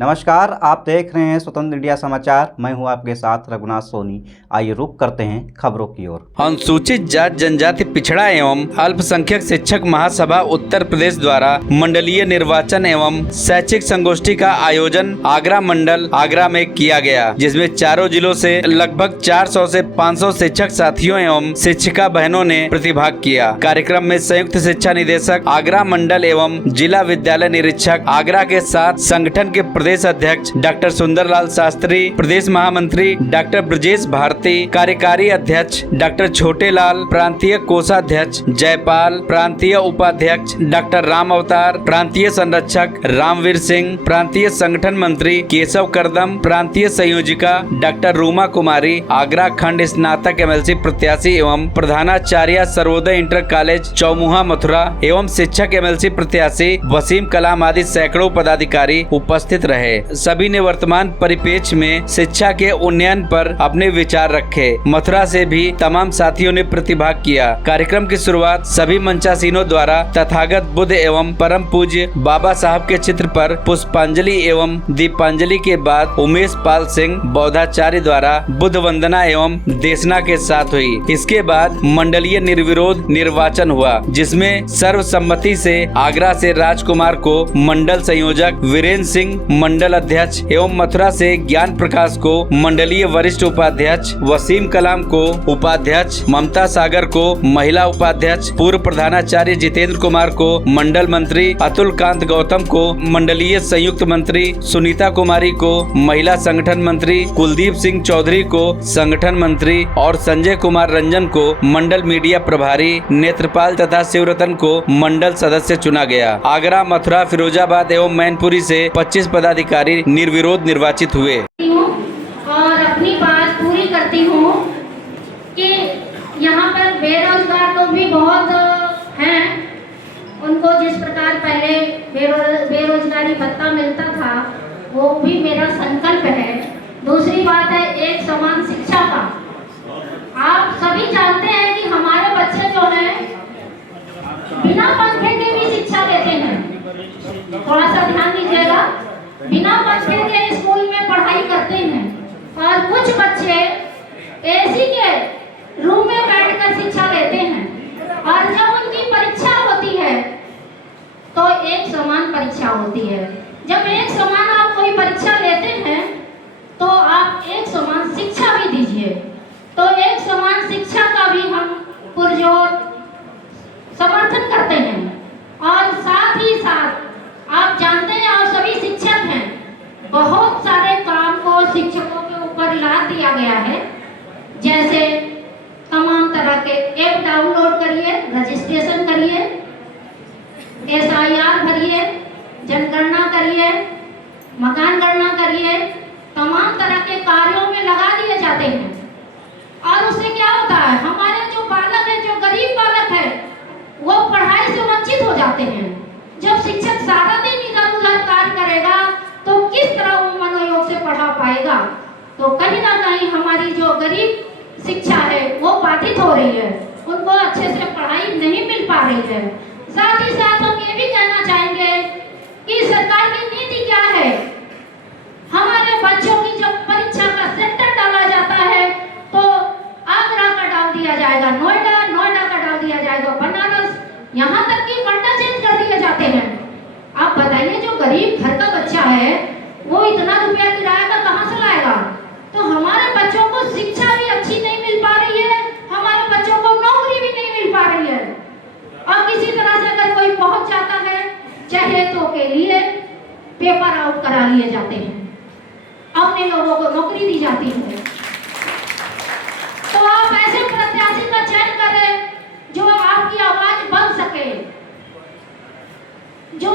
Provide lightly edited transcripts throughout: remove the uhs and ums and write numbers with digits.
नमस्कार, आप देख रहे हैं स्वतंत्र इंडिया समाचार। मैं हूं आपके साथ रघुनाथ सोनी। आइए रुक करते हैं खबरों की ओर। अनुसूचित जाति जनजाति पिछड़ा एवं अल्पसंख्यक शिक्षक महासभा उत्तर प्रदेश द्वारा मंडलीय निर्वाचन एवं शैक्षिक संगोष्ठी का आयोजन आगरा मंडल आगरा में किया गया, जिसमें चारों जिलों से लगभग 400 से 500 शिक्षक साथियों एवं शिक्षिका बहनों ने प्रतिभाग किया। कार्यक्रम में संयुक्त शिक्षा निदेशक आगरा मंडल एवं जिला विद्यालय निरीक्षक आगरा के साथ संगठन के प्रदेश अध्यक्ष डॉक्टर सुंदरलाल शास्त्री, प्रदेश महामंत्री डॉक्टर ब्रजेश भारती, कार्यकारी अध्यक्ष डॉक्टर छोटेलाल, प्रांतीय कोषाध्यक्ष जयपाल, प्रांतीय उपाध्यक्ष डॉक्टर राम अवतार, प्रांतीय संरक्षक रामवीर सिंह, प्रांतीय संगठन मंत्री केशव करदम, प्रांतीय संयोजिका डॉक्टर रूमा कुमारी, आगरा खंड स्नातक एमएलसी प्रत्याशी एवं प्रधानाचार्य सर्वोदय इंटर कॉलेज चौमुहा मथुरा एवं शिक्षक एमएलसी प्रत्याशी वसीम कलाम आदि सैकड़ों पदाधिकारी उपस्थित रहे। सभी ने वर्तमान परिप्रेक्ष्य में शिक्षा के उन्नयन पर अपने विचार रखे। मथुरा से भी तमाम साथियों ने प्रतिभाग किया। कार्यक्रम की शुरुआत सभी मंचासीनों द्वारा तथागत बुद्ध एवं परम पूज्य बाबा साहब के चित्र पर पुष्पांजलि एवं दीपांजलि के बाद उमेश पाल सिंह बौद्धाचार्य द्वारा बुद्ध वंदना एवं देशना के साथ हुई। इसके बाद मंडलीय निर्विरोध निर्वाचन हुआ, जिसमें सर्वसम्मति से आगरा से राजकुमार को मंडल संयोजक, वीरेंद्र सिंह मंडल अध्यक्ष एवं मथुरा से ज्ञान प्रकाश को मंडलीय वरिष्ठ उपाध्यक्ष, वसीम कलाम को उपाध्यक्ष, ममता सागर को महिला उपाध्यक्ष, पूर्व प्रधानाचार्य जितेंद्र कुमार को मंडल मंत्री, अतुल कांत गौतम को मंडलीय संयुक्त मंत्री, सुनीता कुमारी को महिला संगठन मंत्री, कुलदीप सिंह चौधरी को संगठन मंत्री और संजय कुमार रंजन को मंडल मीडिया प्रभारी, नेत्रपाल तथा शिवरतन को मंडल सदस्य चुना गया। आगरा, मथुरा, फिरोजाबाद एवं मैनपुरी से 25 पदाधिकारी निर्विरोध निर्वाचित हुए। और अपनी बात पूरी करती हूँ कि यहाँ पर बेरोजगार लोग भी बहुत हैं। उनको जिस प्रकार पहले बेरोजगारी भत्ता मिलता था, वो भी मेरा संकल्प है। दूसरी बात है एक समान शिक्षा का। आप सभी जानते हैं कि हमारे बच्चे जो हैं बिना पंखे के भी शिक्षा लेते हैं। थोड़ा सा ध्यान दीजिएगा, बिना पंखे के स्कूल में पढ़ाई करते हैं और कुछ बच्चे एसी के रूम में बैठकर शिक्षा लेते हैं। और जब उनकी परीक्षा होती है तो एक समान परीक्षा होती है। जब एक समान आप कोई परीक्षा लेते हैं तो आप एक समान शिक्षा भी दीजिए। तो एक समान शिक्षा का भी हम पुरजोर समर्थन करते हैं। और साथ ही साथ आप जानते हैं और सभी शिक्षक हैं, बहुत सारे काम को शिक्षकों के ऊपर लाद दिया गया है। जैसे तमाम तरह के ऐप डाउनलोड करिए, रजिस्ट्रेशन करिए, SIR भरिए, जनगणना करिए, मकान गणना करिए, तमाम तरह के कार्यों में लगा दिए जाते हैं। और उससे क्या होता है, हमारे जो बालक है, जो गरीब बालक है, वो पढ़ाई से वंचित हो जाते हैं। जब शिक्षक सारा दिन इधर उधर कार्य करेगा तो किस तरह वो मनोयोग से पढ़ा पाएगा। तो कहीं ना कहीं हमारी जो गरीब शिक्षा है वो बाधित हो रही है, उनको अच्छे से पढ़ाई नहीं मिल पा रही है। साथ ही साथ हम ये भी कहना चाहेंगे कि सरकार की नीति क्या है। हमारे बच्चों की जब परीक्षा का सेंटर डाला जाता है तो आगरा का डाल दिया जाएगा नोएडा, नोएडा का डाल दिया जाएगा बनारस, यहाँ तक कि पटना चेंज कर दिए जाते हैं। आप बताइए, जो गरीब घर का बच्चा है वो इतना रुपया किराया का कहाँ से लाएगा। तो हमारे बच्चों को शिक्षा भी अच्छी नहीं मिल पा रही है, हमारे बच्चों को नौकरी भी नहीं मिल पा रही है। और किसी तरह से अगर कोई पहुंच जाता है, चहेतों के लिए पेपर आउट करा लिए जाते हैं, अपने लोगों को नौकरी दी जाती है। तो आप ऐसे प्रत्याशी का चयन करें जो आपकी आवाज बन सके, जो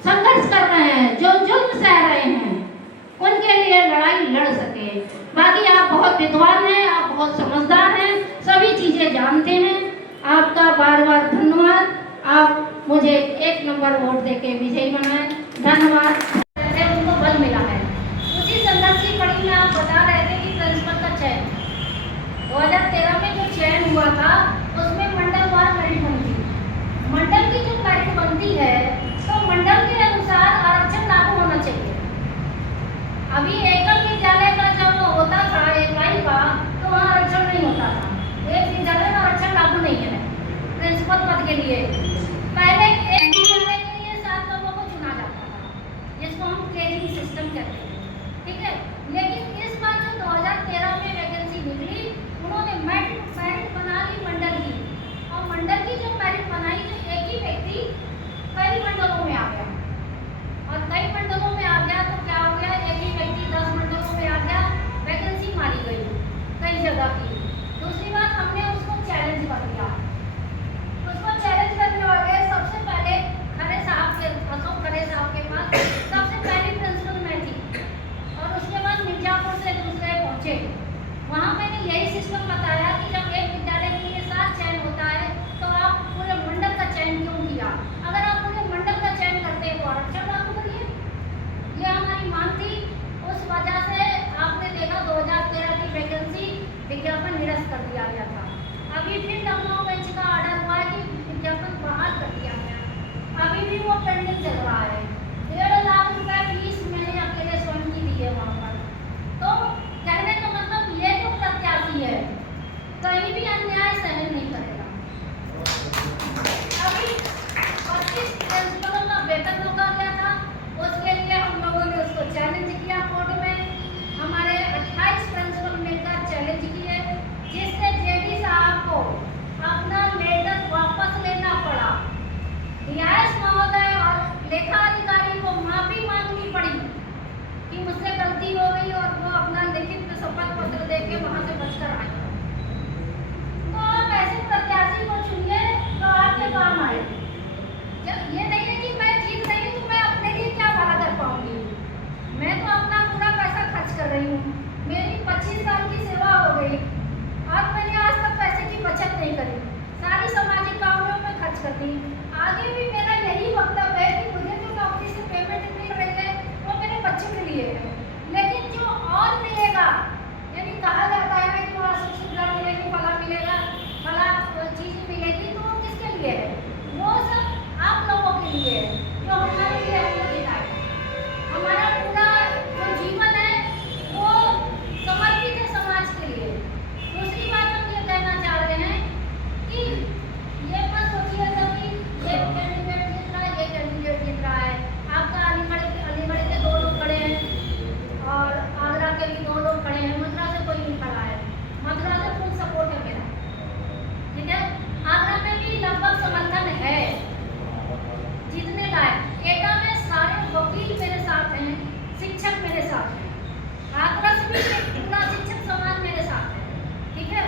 संघर्ष कर रहे हैं, जो जुल्म सह रहे हैं, उनके लिए लड़ाई लड़ सके। बाकी आप बहुत विद्वान हैं, आप बहुत समझदार हैं, सभी चीजें जानते हैं। आपका बार बार धन्यवाद। आप मुझे 1 नंबर वोट देके विजयी बनाए, धन्यवाद। उनको बल मिला है। उसी संघर्ष की कड़ी में आप बता रहे थे कि प्रिंसिपल का चयन 2013 में जो चयन हुआ था उसमें मंडलवार मेरिट बनती है। मंडल की जो मेरिट बनती है तो मंडल के अनुसार आरक्षण लागू होना चाहिए। के लिए पहले एक सर्वे के लिए 7 लोगों को चुना जाता था, जिसको हम ट्रेनिंग सिस्टम कहते हैं, ठीक है। लेकिन इस बार जो 2013 में वैकेंसी निकली, उन्होंने मेरिट बना ली मंडल की, और मंडल की जो मेरिट बनाई, जो एक ही व्यक्ति कई मंडलों में आ गया, और कई मंडलों में आ गया तो क्या हो गया, एक ही व्यक्ति 10 मंडलों में आ गया, वैकेंसी मारी गई कई जगह की। दूसरी बात, हमने उसको चैलेंज कर दिया, उसको चैलेंज करने वाले सबसे पहले खरे साहब के, अशोक खरे साहब के पास सबसे पहली प्रिंसिपल मैं थी, और उसके बाद मिर्जापुर से दूसरे पहुँचे। वहाँ मैंने यही सिस्टम बताया कि जब एक विद्यालय के लिए 7 चयन होता है तो आप पूरे मंडल का चयन क्यों किया? अगर आप पूरे मंडल का चयन करते हैं तो आरक्षण लागू करिए, ये हमारी मांग थी। उस वजह से आपने देखा 2013 की वैकेंसी विज्ञापन निरस्त कर दिया गया था। अभी फिर लखनऊ बेंच का ऑर्डर हुआ है कि विज्ञापन बहाल कर दिया गया, अभी भी वो पेंडिंग चल रहा है। 1.5 लाख रुपए फीस मैंने अकेले स्वयं की दी है वहाँ पर। तो कहने का मतलब ये जो प्रत्याशी है कहीं भी अन्याय सहन नहीं करेगा। अभी 25 प्रिंसिपलों का वेतन रोका गया था, उसके लिए हम लोगों ने उसको चैलेंज किया कोर्ट में। हमारे 28 प्रिंसिपल मिलकर चैलेंज किए, जिससे जेडी साहब को अपना लेटर वापस लेना पड़ा। न्यायाधीश महोदय और लेखा अधिकारी को माफी मांगनी पड़ी कि मुझसे गलती हो गई, और वो अपना लिखित शपथ पत्र देके वहां से बचकर आए। तो आप ऐसे प्रत्याशी को चुनिए तो आपके काम आए। जब ये नहीं है कि मैं जीत रही हूँ तो मैं अपने लिए क्या भला कर पाऊंगी। मैं तो अपना पूरा पैसा खर्च कर रही हूँ, मेरी 25 साल की सेवा हो गई, और मैंने आज तक पैसे की बचत नहीं करी, सारी सामाजिक कामों में खर्च कर दी। आगे भी मेरा यही वक्तव्य है कि मुझे जो नौकरी से पेमेंट मिल रही है वो मेरे बच्चों के लिए है, लेकिन जो और मिलेगा, यानी कहा जाता है कि वहाँ सुख सुविधा मिलेगी, फला मिलेगा, फला चीज़ मिलेगी, तो वो किसके लिए है? वो सब आप लोगों के लिए है, जो हमारे लिए हमने दिखाया। हमारा पूरा जो जीवन है वो समर्पित है समाज के लिए। दूसरी बात हम ये कहना चाह रहे हैं कि ये मत सोचिएगा कि ये कैंडिडेट जीत रहा है, ये कैंडिडेट जीत रहा है। आपका अलीगढ़ के 2 लोग खड़े हैं, और आगरा के भी 2 लोग खड़े हैं, मथुरा से कोई नहीं खड़ा है। मथुरा से फुल सपोर्ट है मेरा, ठीक है। आगरा में भी लगभग समर्थन है जीतने लायक। एटा में सारे वकील मेरे साथ हैं, शिक्षक मेरे साथ हैं, हाथरस भी पूरा शिक्षक समाज मेरे साथ है, ठीक है।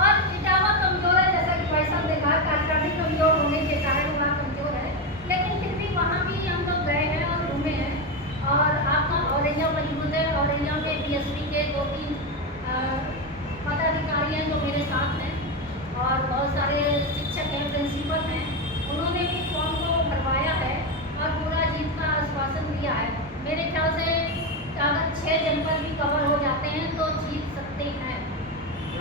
और इटावा कमजोर है, जैसा कि भाई साहब ने कहा, कार्यकारिणी कमजोर होने के कारण वहाँ कमजोर है, लेकिन फिर भी वहाँ भी हम लोग गए हैं और घूमे हैं। और आपका औरैया मजबूत है, औरैया में बीएसपी के 2-3 पदाधिकारी हैं जो मेरे साथ हैं, और बहुत सारे शिक्षक हैं, प्रिंसिपल हैं, उन्होंने भी फॉर्म को भरवाया है और पूरा जीत का आश्वासन दिया है। मेरे ख्याल से अगर 6 जनपद भी कवर हो जाते हैं तो जीत सकते हैं।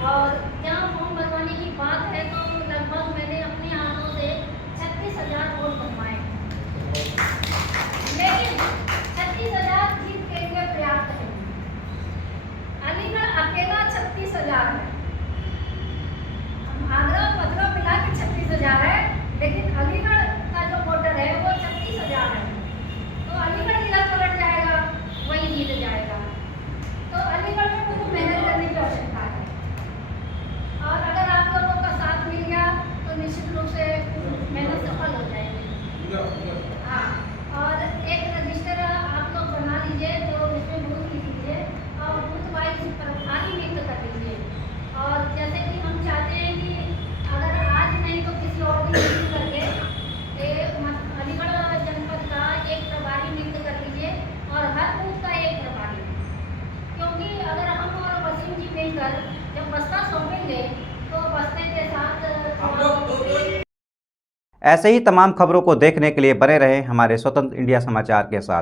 और जहाँ फॉर्म भरवाने की बात है तो लगभग मैंने अपने हाथों से 36,000 वोट बनवाए, लेकिन 36,000 जीत के लिए पर्याप्त है। अलीगढ़ अकेला 36,000 है, आगरा मथुरा मिला के 36,000 है, लेकिन अलीगढ़ का जो वोटर है वो 36,000 है। तो अलीगढ़ जिला पलट जाएगा, वही जीत जाएगा। तो अलीगढ़ में मुझे मेहनत करने की आवश्यकता है, और अगर आप लोगों का साथ मिल गया तो निश्चित रूप से मेहनत सफल हो जाएगी। हाँ, और एक रजिस्टर आप लोग बना लीजिए, तो इसमें बूथ लिख लीजिए और बूथ वाइज प्रभारी नियुक्त कर लीजिए। और जैसे कि हम चाहते हैं कि अगर आज नहीं तो किसी और दिन नियुक्त करके अलीगढ़ जनपद का एक प्रभारी नियुक्त कर लीजिए, और हर बूथ का एक प्रभारी, क्योंकि अगर हम और वसीम जी मिलकर जब बस्ता सौंपेंगे तो बस्ते के साथ ऐसे ही तमाम खबरों को देखने के लिए बने रहें हमारे स्वतंत्र इंडिया समाचार के साथ।